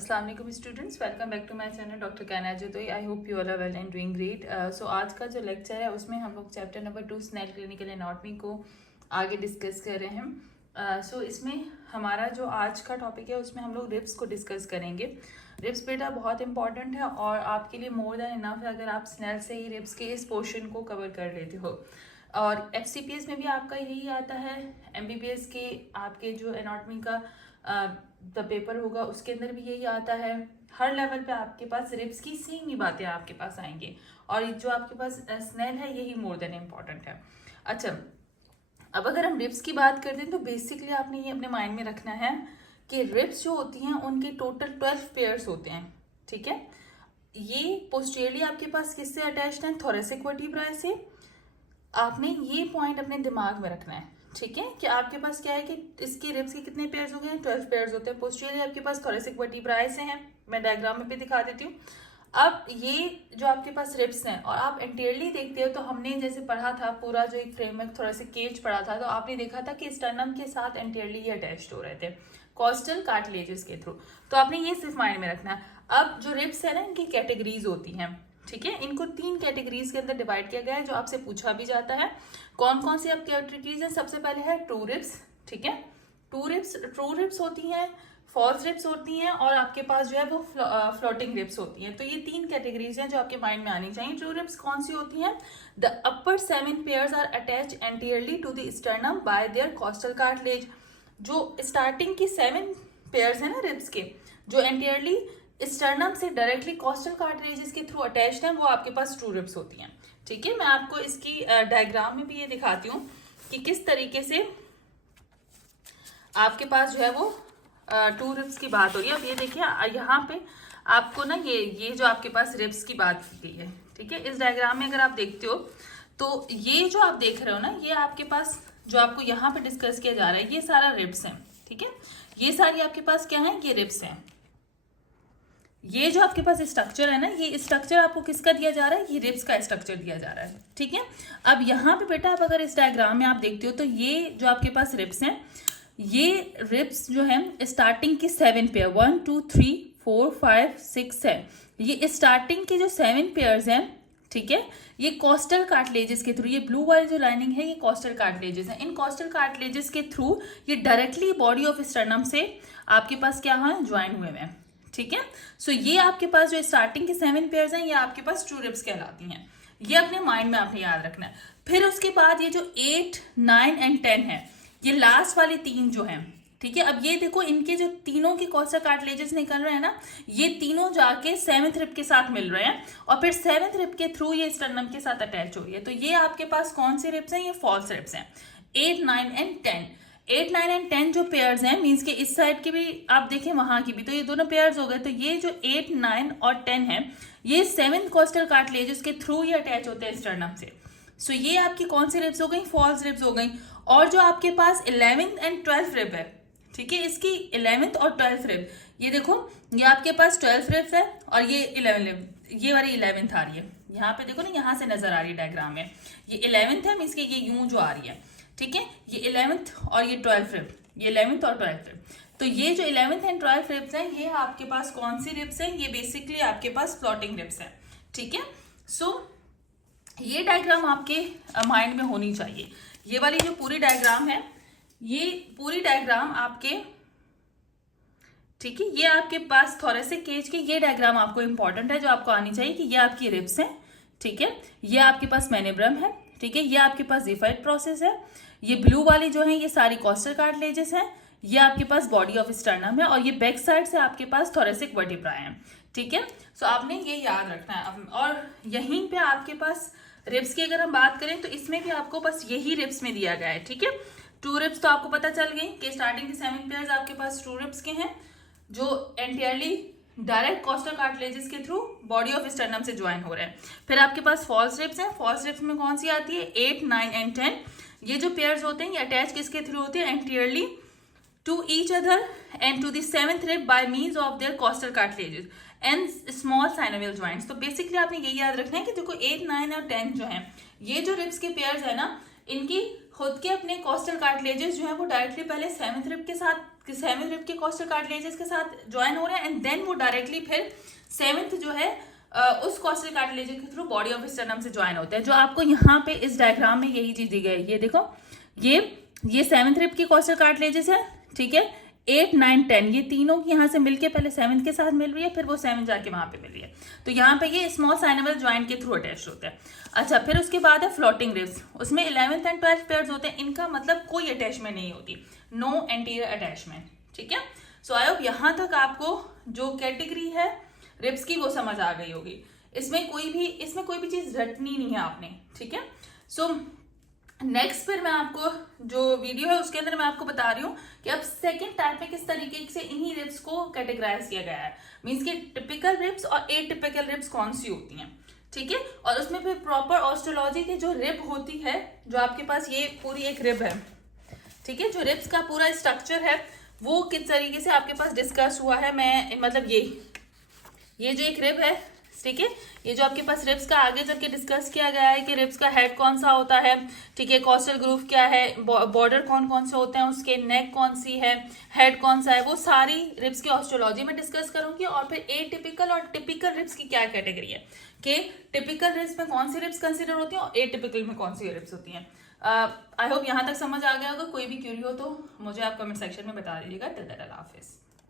अस्सलाम वालेकुम students, welcome back to my channel doctor कैना जोतोई। I hope you all are well and doing great. So आज का जो लेक्चर है उसमें हम लोग chapter number 2 Snell clinical anatomy को आगे डिस्कस कर रहे हैं। सो इसमें हमारा जो आज का टॉपिक है उसमें हम लोग रिब्स को डिस्कस करेंगे। रिब्स बेटा बहुत इंपॉर्टेंट है और आपके लिए मोर देन इनफ है अगर आप स्नेल से ही रिब्स के इस पोर्शन को कवर कर लेते हो। और FCPS में भी आपका यही आता है, MBBS के आपके जो एनाटॉमी का द पेपर होगा उसके अंदर भी यही आता है। हर लेवल पे आपके पास रिब्स की सेम ही बातें आपके पास आएंगी और जो आपके पास स्नेल है यही मोर देन इम्पॉर्टेंट है। अच्छा, अब अगर हम रिब्स की बात करते हैं तो बेसिकली आपने ये अपने माइंड में रखना है कि रिब्स जो होती हैं उनके टोटल 12 पेयर्स होते हैं। ठीक है, ये पोस्टीरियरली आपके पास किससे अटैच्ड है? थोरेसिक वर्टिब्रा से। आपने ये पॉइंट अपने दिमाग में रखना है, ठीक है, कि आपके पास क्या है कि इसकी रिब्स के कितने पेयर्स हो गए हैं? 12 पेयर्स होते हैं। पोस्टीरियरली आपके पास थोरेसिक वर्टिब्राए से हैं, मैं डायग्राम में भी दिखा देती हूँ। अब ये जो आपके पास रिब्स हैं और आप एंटीरियरली देखते हो तो हमने जैसे पढ़ा था पूरा जो एक फ्रेमवर्क थोरेसिक केज पढ़ा था, तो आपने देखा था कि स्टर्नम के साथ एंटीरियरली ये अटैच्ड हो रहे थे कॉस्टल कार्टिलेजेस के थ्रू। तो आपने ये सिर्फ माइंड में रखना है। अब जो रिब्स है ना, इनकी कैटेगरीज होती हैं, ठीक है, इनको 3 कैटेगरीज के अंदर डिवाइड किया गया है जो आपसे पूछा भी जाता है। कौन कौन सी अब कैटेगरीज हैं? सबसे पहले है ट्रू रिब्स, ठीक है, ट्रू रिब्स होती हैं, फॉल्स रिब्स होती हैं और आपके पास जो है वो फ्लोटिंग रिब्स होती हैं। तो ये 3 कैटेगरीज हैं जो आपके माइंड में आनी चाहिए। ट्रू रिब्स कौन सी होती हैं? The upper 7 pairs are attached anteriorly to the sternum by their costal cartilage. जो स्टार्टिंग की 7 पेयर्स है ना रिब्स के, जो एंटीरियरली स्टर्नम से डायरेक्टली कॉस्टल कार्टिलेजेस के थ्रू अटैच्ड हैं, वो आपके पास ट्रू रिब्स होती हैं। ठीक है, मैं आपको इसकी डायग्राम में भी ये दिखाती हूँ कि किस तरीके से आपके पास जो है वो ट्रू रिब्स की बात हो रही है। अब ये देखिए यहाँ पे आपको ना ये जो आपके पास रिब्स की बात की गई है, ठीक है, इस डायग्राम में अगर आप देखते हो तो ये जो आप देख रहे हो ना, ये आपके पास जो आपको यहाँ पे डिस्कस किया जा रहा है ये सारा रिब्स है। ठीक है, ये सारी आपके पास क्या है? ये रिब्स हैं। ये जो आपके पास स्ट्रक्चर है ना, ये स्ट्रक्चर आपको किसका दिया जा रहा है? ये रिब्स का स्ट्रक्चर दिया जा रहा है। ठीक है, अब यहाँ पे बेटा आप अगर इस डायग्राम में आप देखते हो तो ये जो आपके पास रिब्स हैं, ये रिब्स जो है स्टार्टिंग की 7 पेयर 1 2 3 4 5 6 है, ये स्टार्टिंग के जो 7 पेयर्स हैं, ठीक है, ये कॉस्टल कार्टिलेजेस के थ्रू, ये ब्लू वाली जो लाइनिंग है ये कॉस्टल कार्टिलेजेस है। इन कॉस्टल कार्टिलेजेस के थ्रू ये डायरेक्टली बॉडी ऑफ स्टर्नम से आपके पास क्या है? ज्वाइन हुए हैं। ठीक है, सो ये आपके पास जो स्टार्टिंग के 7 पेयर्स हैं ये आपके पास ट्रू रिब्स कहलाती हैं। ये अपने माइंड में आपने याद रखना है। फिर उसके बाद ये जो 8 9 एंड 10 है, ये लास्ट वाली 3 जो हैं, ठीक है, अब ये देखो इनके जो तीनों के कॉस्टल कार्टिलेजेस निकल रहे हैं ना, ये तीनों जाके 7th रिब के साथ मिल रहे हैं और फिर 7th रिब के थ्रू ये स्टर्नम के साथ अटैच हो रही है। तो ये आपके पास कौन से रिब्स हैं? ये फॉल्स रिब्स हैं। 8 9 एंड 10, 8 9 एंड 10 जो पेयर्स हैं, मीन्स के इस साइड की भी आप देखें वहां की भी, तो ये दोनों पेयर्स हो गए। तो ये जो 8 9 और 10 है ये 7th कॉस्टल कार्टिलेजेस के थ्रू ये अटैच होते हैं स्टर्नम से। सो ये आपकी कौन सी रिब्स हो गई? फॉल्स रिब्स हो गई। और जो आपके पास 11th एंड 12th रिब है, ठीक है, इसकी 11th और 12th रिब, ये देखो ये आपके पास 12th रिब है और ये 11th रिब, ये वाली 11th आ रही है। यहाँ पे देखो ना, यहाँ से नजर आ रही है डायग्राम में, ये 11th है, मीन्स के ये यूं जो आ रही है, ठीक है, ये 11th और ये 12th रिब, ये 11th और 12th रिब। तो ये जो 11th एंड 12th रिब्स हैं ये आपके पास कौन सी रिब्स हैं? ये बेसिकली आपके पास फ्लोटिंग रिब्स हैं। ठीक है, सो ये डायग्राम आपके माइंड में होनी चाहिए। ये वाली जो पूरी डायग्राम है, ये पूरी डायग्राम आपके, ठीक है, ये आपके पास थोरेसिक केज की ये डायग्राम आपको इंपॉर्टेंट है जो आपको आनी चाहिए कि ये आपकी रिब्स हैं। ठीक है, ये आपके पास मेनिब्रम है, ठीक है, ये आपके पास जिफाइड प्रोसेस है, ये ब्लू वाली जो है ये सारी कॉस्टल कार्टिलेजेस हैं, ये आपके पास बॉडी ऑफ स्टर्नम है और ये बैक साइड से आपके पास थोरेसिक वर्टिब्रा है। ठीक है, सो आपने ये याद रखना है। और यहीं पे आपके पास रिब्स की अगर हम बात करें तो इसमें भी आपको बस यही रिब्स में दिया गया है। ठीक है, ट्रू रिब्स तो आपको पता चल गई कि स्टार्टिंग के 7 पेयर्स आपके पास ट्रू रिब्स के हैं जो एंटीरियरली डायरेक्ट कॉस्टल कार्टिलेजेस के थ्रू बॉडी ऑफ स्टर्नम से ज्वाइन हो रहे हैं। फिर आपके पास फॉल्स रिब्स हैं। फॉल्स रिब्स में कौन सी आती है? 8 9 एंड 10। ये जो पेयर्स होते हैं ये अटैच किसके थ्रू होते हैं? Anteriorly to each other and to the 7th rib by means of their costal cartilages and small synovial joints. तो बेसिकली आपने ये याद रखना है कि देखो 8 9 और 10 जो है, ये जो रिब्स के पेयर्स है ना, इनकी खुद के अपने कॉस्टल कार्टिलेजेस जो है वो डायरेक्टली पहले सेवंथ रिब के कॉस्टल कार्टिलेजेस के साथ ज्वाइन हो रहे हैं, एंड देन वो डायरेक्टली फिर सेवंथ जो है उस कॉस्टल कार्टिलेज के थ्रू बॉडी ऑफ स्टर्नम से ज्वाइन होते हैं। जो आपको यहाँ पे इस डायग्राम में यही चीज दी गई है, ये देखो, ये सेवंथ रिब की कॉस्टल कार्टिलेजेस है, ठीक है, 8, 9, 10 ये तीनों की यहाँ से मिलके पहले सेवंथ के साथ मिल रही है, फिर वो सेवंथ जाके वहां पे मिल रही है। तो यहाँ पे ये स्मॉल साइनेबल ज्वाइंट के थ्रू अटैच होते हैं। अच्छा, फिर उसके बाद है फ्लोटिंग रिब्स, उसमें 11th एंड 12th पेयर्स होते हैं। इनका मतलब कोई अटैचमेंट नहीं होती, नो एंटीरियर अटैचमेंट, ठीक है। सो आई होप यहाँ तक आपको जो कैटेगरी है रिब्स की वो समझ आ गई होगी। इसमें कोई भी चीज रटनी नहीं है आपने, ठीक है। सो नेक्स्ट फिर मैं आपको जो वीडियो है उसके अंदर मैं आपको बता रही हूँ कि अब सेकंड टाइप में किस तरीके से इन्हीं रिब्स को कैटेगराइज किया गया है, मींस कि टिपिकल रिब्स और एटिपिकल रिब्स कौन सी होती हैं, ठीक है। और उसमें फिर प्रॉपर ऑस्ट्रोलॉजी की जो रिब होती है, जो आपके पास ये पूरी एक रिब है, ठीक है, जो रिब्स का पूरा स्ट्रक्चर है वो किस तरीके से आपके पास डिस्कस हुआ है। मैं मतलब ये जो एक रिब है, ठीक है, ये जो आपके पास रिब्स का आगे चल के डिस्कस किया गया है कि रिब्स का हेड कौन सा होता है, ठीक है, कॉस्टल ग्रूव क्या है, बॉर्डर कौन कौन से होते हैं उसके, नेक कौन सी है, हेड कौन सा है, वो सारी रिब्स की ऑस्ट्रोलॉजी में डिस्कस करूंगी। और फिर एटिपिकल और टिपिकल रिब्स की क्या कैटेगरी है, कि टिपिकल रिब्स में कौन सी रिब्स कंसिडर होती हैं और एटिपिकल में कौन सी रिब्स होती हैं। आई होप यहाँ तक समझ आ गया होगा। कोई भी क्यूरी हो तो मुझे आप कमेंट सेक्शन में बता दीजिएगा। टिल देन अल्लाह हाफिज़।